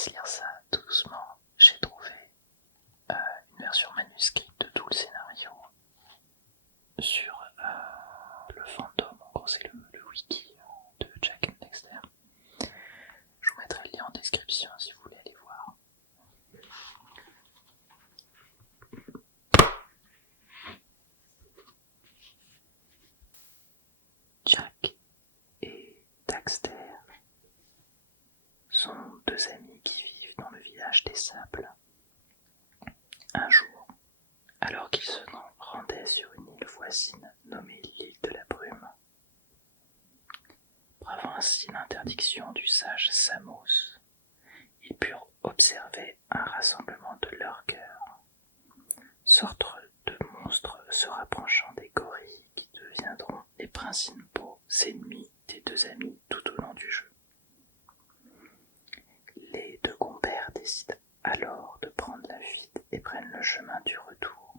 se lire ça doucement. J'ai trouvé une version manuscrite de tout le scénario sur le fandom, en gros c'est le wiki de Jak and Daxter. Je vous mettrai le lien en description si vous voulez aller voir. Jak et Daxter sont deux amis qui vivent dans le village des Sables. Un jour, alors qu'ils se rendaient sur une île voisine nommée l'île de la Brume, bravant ainsi l'interdiction du sage Samos, ils purent observer un rassemblement de lurkers, sorte de monstres se rapprochant des gorilles qui deviendront les principaux ennemis des deux amis tout au long du jeu. Les deux compères décident alors de prendre la fuite et prennent le chemin du retour.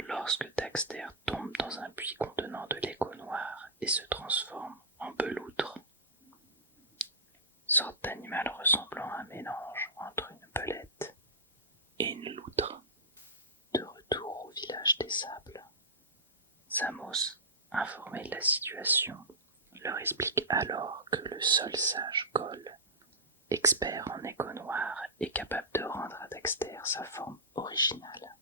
Lorsque Daxter tombe dans un puits contenant de l'écho noir et se transforme en beloutre, sorte d'animal ressemblant à un mélange entre une belette et une loutre. De retour au village des Sables, Samos, informé de la situation, leur explique alors que le seul sage Gol, expert en écho noir, est capable de rendre à Daxter sa forme originale,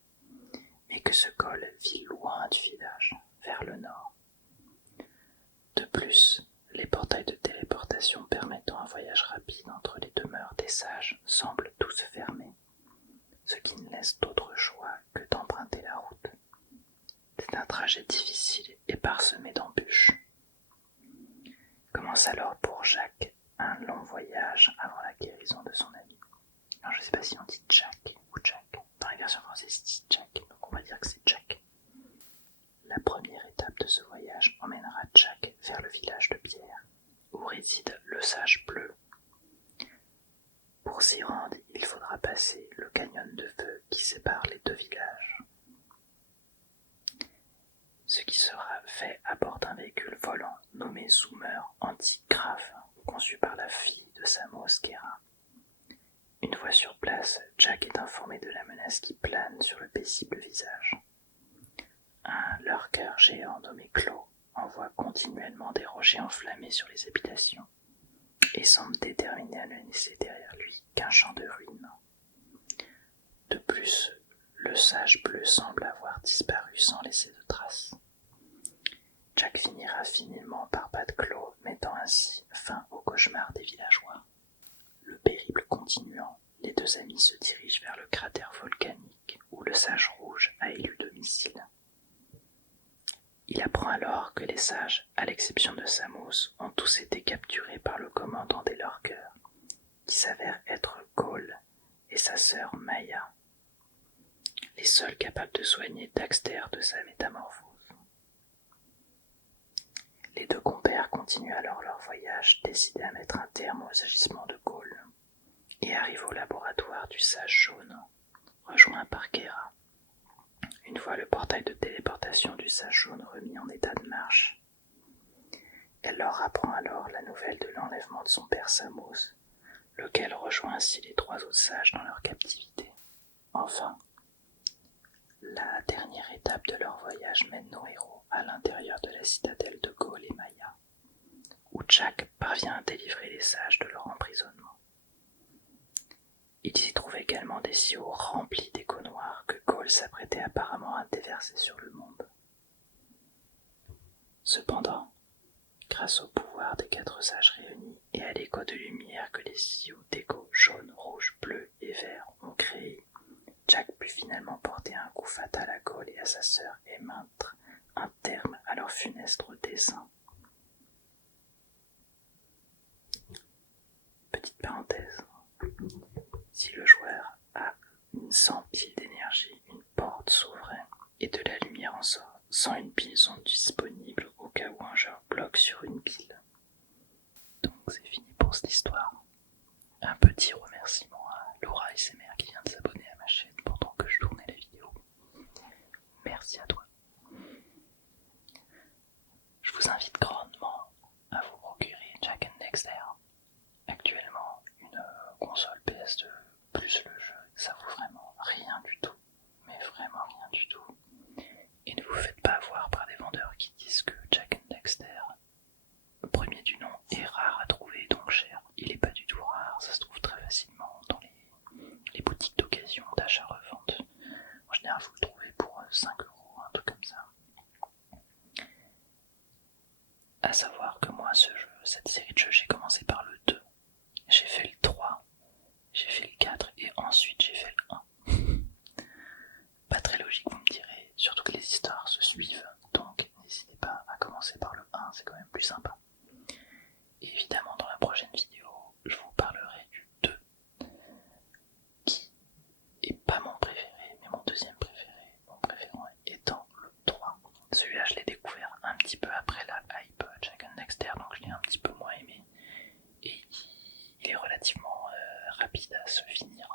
mais que ce Gol vit loin du village, vers le nord. De plus, les portails de téléportation permettant un voyage rapide entre les demeures des sages semblent tous fermés, ce qui ne laisse d'autre choix que d'emprunter la route. C'est un trajet difficile et parsemé d'embûches. Commence alors pour Jak un long voyage avant la guérison de son ami. Alors je ne sais pas si on dit Jak ou Jak. Dans la version française c'est dit Jak, donc on va dire que c'est Jak. La première étape de ce voyage emmènera Jak vers le village de Pierre, où réside le sage bleu. Pour s'y rendre, il faudra passer le canyon de feu qui sépare les deux villages. Ce qui sera fait à bord d'un véhicule volant nommé Zoomer Anti-Graph, conçu par la fille de Samos, Kera. Une fois sur place, Jak est informé de la menace qui plane sur le paisible visage. Un lurker géant nommé Claw envoie continuellement des rochers enflammés sur les habitations et semble déterminé à ne laisser derrière lui qu'un champ de ruines. De plus, le sage bleu semble avoir disparu sans laisser de traces. Jak finira finalement par battre Claw, mettant ainsi fin au cauchemar des villageois. Le périple continuant, les deux amis se dirigent vers le cratère volcanique où le sage rouge a élu domicile. Il apprend alors que les sages, à l'exception de Samos, ont tous été capturés par le commandant des lurkers, qui s'avère être Gol et sa sœur Maya, les seuls capables de soigner Daxter de sa métamorphose. Les deux compères continuent alors leur voyage, décidés à mettre un terme aux agissements de Gol, et arrivent au laboratoire du sage jaune, rejoint par Kera. Une fois le portail de téléportation du sage jaune remis en état de marche, elle leur apprend alors la nouvelle de l'enlèvement de son père Samos, lequel rejoint ainsi les trois autres sages dans leur captivité. Enfin, la dernière étape de leur voyage mène nos héros à l'intérieur de la citadelle de Gol et Maya, où Jak parvient à délivrer les sages de leur emprisonnement. Il y trouve également des siaux remplis d'échos noirs que Gol s'apprêtait apparemment à déverser sur le monde. Cependant, grâce au pouvoir des 4 sages réunis et à l'écho de lumière que les siaux d'échos jaunes, rouges, bleus et verts ont créé, Jak put finalement porter un coup fatal à Gol et à sa sœur et mettre un terme à leur funeste dessein. Petite parenthèse. Si le joueur a une 100 piles d'énergie, une porte s'ouvrait et de la lumière en sort. 101 piles sont disponibles au cas où un joueur bloque sur une pile. Donc c'est fini pour cette histoire. Un petit remerciement à Laura SMR qui vient de s'abonner à ma chaîne pendant que je tournais la vidéo. Merci à toi. rapide à se finir.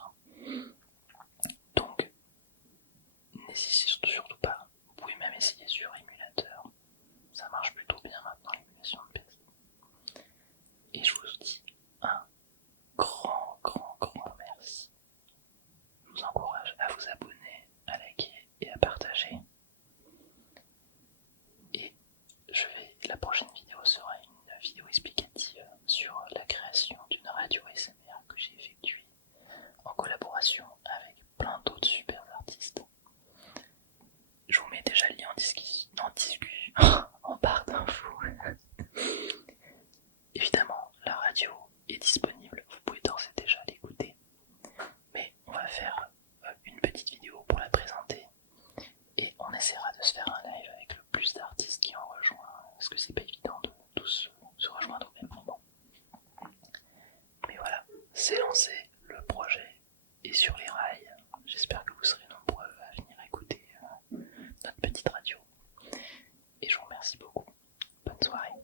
Donc, n'hésitez surtout pas. Vous pouvez même essayer sur émulateur. Ça marche plutôt bien maintenant, l'émulation de PC. Et je vous dis un grand merci. Je vous encourage à vous abonner, à liker et à partager. Et la prochaine vidéo sera une vidéo explicative sur la création d'une radio ASMR que j'ai effectuée en collaboration avec plein d'autres super artistes. Je vous mets déjà le lien en barre d'infos. Évidemment, la radio est disponible, vous pouvez d'ores et déjà l'écouter. Mais on va faire une petite vidéo pour la présenter et on essaiera de se faire un live avec le plus d'artistes qui ont rejoint, parce que c'est pas évident de tous se rejoindre au même moment. Mais voilà, c'est lancé, le projet est sur les rails. J'espère que vous serez nombreux à venir écouter notre petite radio. Et je vous remercie beaucoup. Bonne soirée.